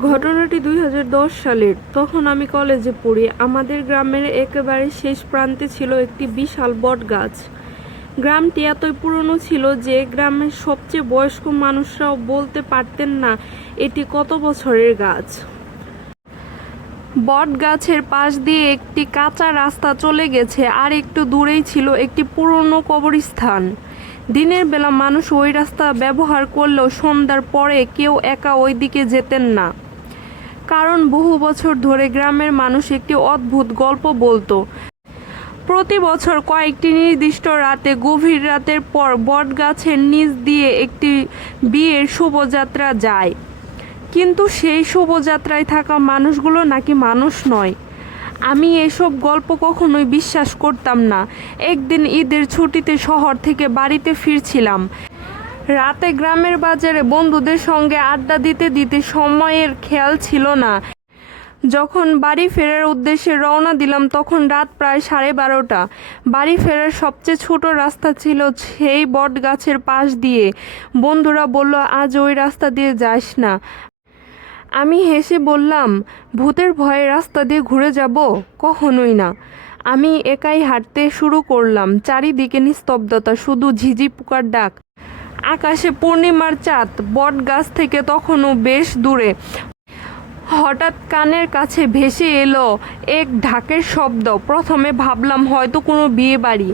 ঘটনাটি 2010 সালের। তখন আমি কলেজে পড়ি। আমাদের গ্রামের একেবারে শেষ প্রান্তে ছিল একটি বিশাল বটগাছ। গ্রামটি এতই পুরনো ছিল যে গ্রামের সবচেয়ে বয়স্ক মানুষরাও বলতে পারতেন না এটি কত বছরের গাছ। বট গাছের পাশ দিয়ে একটি কাঁচা রাস্তা চলে গেছে, আর একটু দূরেই ছিল একটি পুরনো কবরস্থান। দিনের বেলা মানুষ ওই রাস্তা ব্যবহার করলেও সন্ধ্যার পরে কেউ একা ওই দিকে যেতেন না, কারণ বহু বছর ধরে গ্রামের মানুষ একটি অদ্ভুত গল্প বলতো। প্রতি বছর কয়েকটি নির্দিষ্ট রাতে গভীর রাতের পর বটগাছের নিচ দিয়ে একটি বিয়ের শোভাযাত্রা যায়, কিন্তু সেই শোভাযাত্রায় থাকা মানুষগুলো নাকি মানুষ নয়। আমি এসব গল্প কখনোই বিশ্বাস করতাম না। একদিন ঈদের ছুটিতে শহর থেকে বাড়িতে ফিরছিলাম। রাতে গ্রামের বাজারে বন্ধুদের সঙ্গে আড্ডা দিতে দিতে সময়ের খেয়াল ছিল না। যখন বাড়ি ফেরার উদ্দেশ্যে রওনা দিলাম তখন রাত প্রায় 12:30। বাড়ি ফেরার সবচেয়ে ছোট রাস্তা ছিল সেই বট গাছের পাশ দিয়ে। বন্ধুরা বলল, আজ ওই রাস্তা দিয়ে যাস না। আমি হেসে বললাম, ভূতের ভয়ে রাস্তা দিয়ে ঘুরে যাব? কখনোই না। আমি একাই হাঁটতে শুরু করলাম। চারিদিকে নিস্তব্ধতা, শুধু ঝিঝি পোকার ডাক। আকাশে পূর্ণিমার চাঁদ। বট গাছ থেকে তখনও বেশ দূরে হঠাৎ কানের কাছে ভেসে এলো এক ঢাকের শব্দ। প্রথমে ভাবলাম হয়তো কোনো বিয়ে বাড়ি,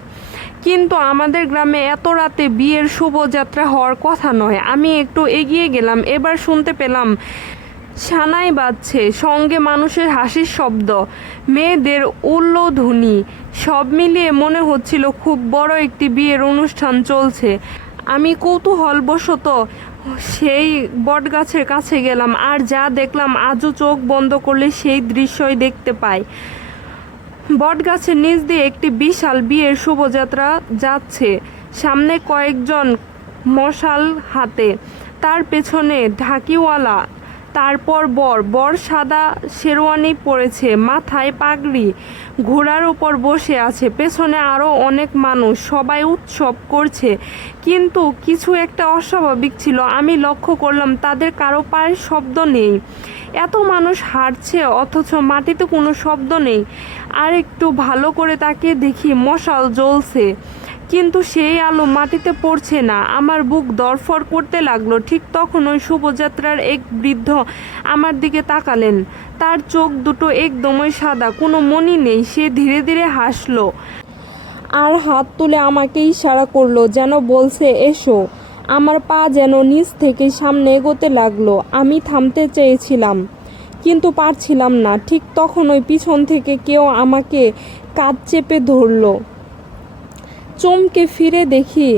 কিন্তু আমাদের গ্রামে এত রাতে বিয়ের শোভাযাত্রা হওয়ার কথা নয়। আমি একটু এগিয়ে গেলাম। এবার শুনতে পেলাম সানাই বাজছে, সঙ্গে মানুষের হাসির শব্দ, মেয়েদের উল্লোধ্বনি। সব মিলিয়ে মনে হচ্ছিল খুব বড় একটি বিয়ের অনুষ্ঠান চলছে। আমি কৌতূহলবশত সেই বটগাছের কাছে গেলাম, আর যা দেখলাম আজও চোখ বন্ধ করলে সেই দৃশ্যই দেখতে পাই। বটগাছের নিচ দিয়ে একটি বিশাল বিয়ের শোভাযাত্রা যাচ্ছে। সামনে কয়েকজন মশাল হাতে, তার পেছনে ঢাকিওয়ালা, তারপর বর সাদা শেরওয়ানি পরেছে, মাথায় পাগড়ি, ঘোড়ার উপর বসে আছে। পেছনে আরও অনেক মানুষ, সবাই উৎসব করছে। কিন্তু কিছু একটা অস্বাভাবিক ছিল। আমি লক্ষ্য করলাম তাদের কারো পায়ের শব্দ নেই। এত মানুষ হাঁটছে অথচ মাটিতে কোনো শব্দ নেই। আর একটু ভালো করে তাকিয়ে দেখি মশাল জ্বলছে, কিন্তু সেই আলো মাটিতে পড়ছে না। আমার বুক ধড়ফড় করতে লাগলো। ঠিক তখন ওই শোভাযাত্রার এক বৃদ্ধ আমার দিকে তাকালেন। তার চোখ দুটো একদমই সাদা, কোনো মনি নেই। সে ধীরে ধীরে হাসলো আর হাত তুলে আমাকে ইশারা করলো, যেন বলছে এসো। আমার পা যেন নিচ থেকে সামনে এগোতে লাগলো। আমি থামতে চেয়েছিলাম, কিন্তু পারছিলাম না। ঠিক তখন ওই পিছন থেকে কেউ আমাকে কাঁধ চেপে ধরলো। চমকে ফিরে দেখি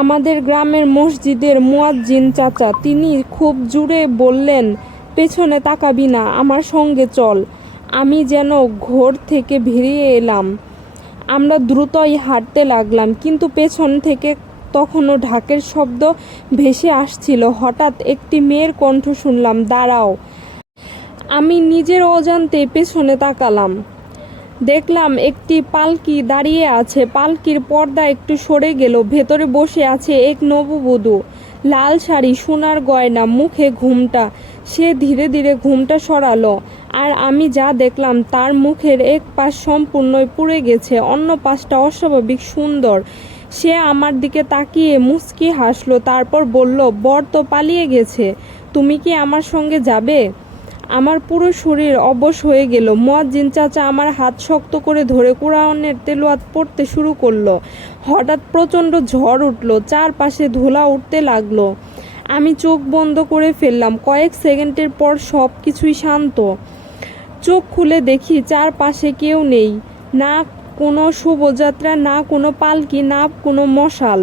আমাদের গ্রামের মসজিদের মুয়াজ্জিন চাচা। তিনি খুব জোরে বললেন, পেছনে তাকাবি না, আমার সঙ্গে চল। আমি যেন ঘোর থেকে বেরিয়ে এলাম। আমরা দ্রুতই হাঁটতে লাগলাম, কিন্তু পেছন থেকে তখনও ঢাকের শব্দ ভেসে আসছিল। হঠাৎ একটি মেয়ের কণ্ঠ শুনলাম, দাঁড়াও। আমি নিজের অজান্তে পেছনে তাকালাম। দেখলাম একটি পালকি দাঁড়িয়ে আছে। পালকির পর্দা একটু সরে গেল। ভেতরে বসে আছে এক নববধূ, লাল শাড়ি, সোনার গয়না, মুখে ঘুমটা। সে ধীরে ধীরে ঘুমটা সরালো, আর আমি যা দেখলাম তার মুখের এক পাশ সম্পূর্ণই পুড়ে গেছে, অন্য পাশটা অস্বাভাবিক সুন্দর। সে আমার দিকে তাকিয়ে মুচকি হাসলো, তারপর বলল, বর তো পালিয়ে গেছে, তুমি কি আমার সঙ্গে যাবে? আমার পুরো শরীর অবশ হয়ে গেল। মুয়াজ্জিন চাচা আমার হাত শক্ত করে ধরে কুরআনের তেলাওয়াত পড়তে শুরু করলো। হঠাৎ প্রচণ্ড ঝড় উঠল, চারপাশে ধুলা উঠতে লাগলো। আমি চোখ বন্ধ করে ফেললাম। কয়েক সেকেন্ডের পর সব কিছুই শান্ত। চোখ খুলে দেখি চারপাশে কেউ নেই, না কোনো শোভাযাত্রা, না কোনো পালকি, না কোনো মশাল।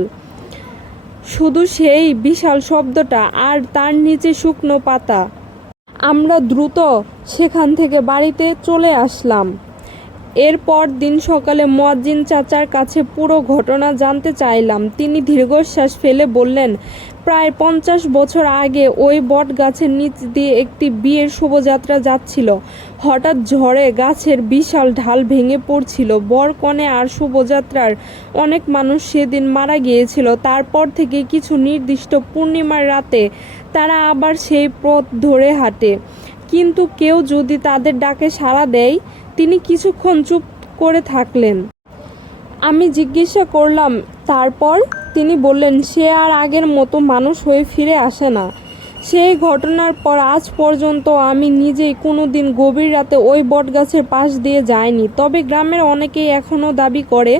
শুধু সেই বিশাল শব্দটা, আর তার নিচে শুকনো পাতা। আমরা দ্রুত সেখান থেকে বাড়িতে চলে আসলাম। এরপর দিন সকালে মুয়াজ্জিন চাচার কাছে পুরো ঘটনা জানতে চাইলাম। তিনি দীর্ঘশ্বাস ফেলে বললেন, প্রায় 50 বছর আগে ওই বট গাছের নিচ দিয়ে একটি বিয়ের শোভাযাত্রা যাচ্ছিল। হঠাৎ ঝড়ে গাছের বিশাল ঢাল ভেঙে পড়ছিল। বর কনে আর শোভাযাত্রার অনেক মানুষ সেদিন মারা গিয়েছিল। তারপর থেকে কিছু নির্দিষ্ট পূর্ণিমার রাতে তারা আবার সেই পথ ধরে হাঁটে। কিন্তু কেউ যদি তাদের ডাকে সাড়া দেয়। তিনি কিছুক্ষণ চুপ করে থাকলেন। আমি জিজ্ঞাসা করলাম, তারপর? তিনি বললেন, সে আর আগের মতো মানুষ হয়ে ফিরে আসে না। সেই ঘটনার পর আজ পর্যন্ত আমি নিজেই কোনোদিন গভীর রাতে ওই বটগাছের পাশ দিয়ে যাইনি। তবে গ্রামের অনেকেই এখনও দাবি করে,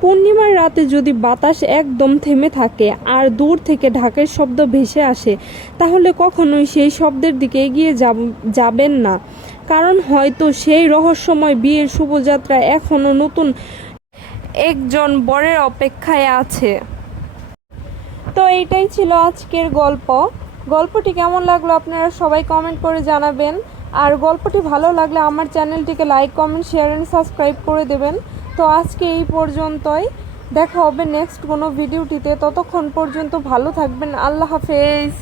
পূর্ণিমার রাতে যদি বাতাস একদম থেমে থাকে আর দূর থেকে ঢাকের শব্দ ভেসে আসে, তাহলে কখনোই সেই শব্দের দিকে এগিয়ে যাবেন না। কারণ হয়তো সেই রহস্যময় বিয়ের শুভযাত্রা এখনও নতুন একজন বরের অপেক্ষায় আছে। তো এইটাই ছিল আজকের গল্প। গল্পটি কেমন লাগলো আপনারা সবাই কমেন্ট করে জানাবেন। আর গল্পটি ভালো লাগলে আমার চ্যানেলটিকে like, comment, share and subscribe করে দেবেন। তো আজকে এই পর্যন্তই, দেখা হবে নেক্সট কোনো ভিডিওটিতে। ততক্ষণ পর্যন্ত ভালো থাকবেন। আল্লাহ হাফেজ।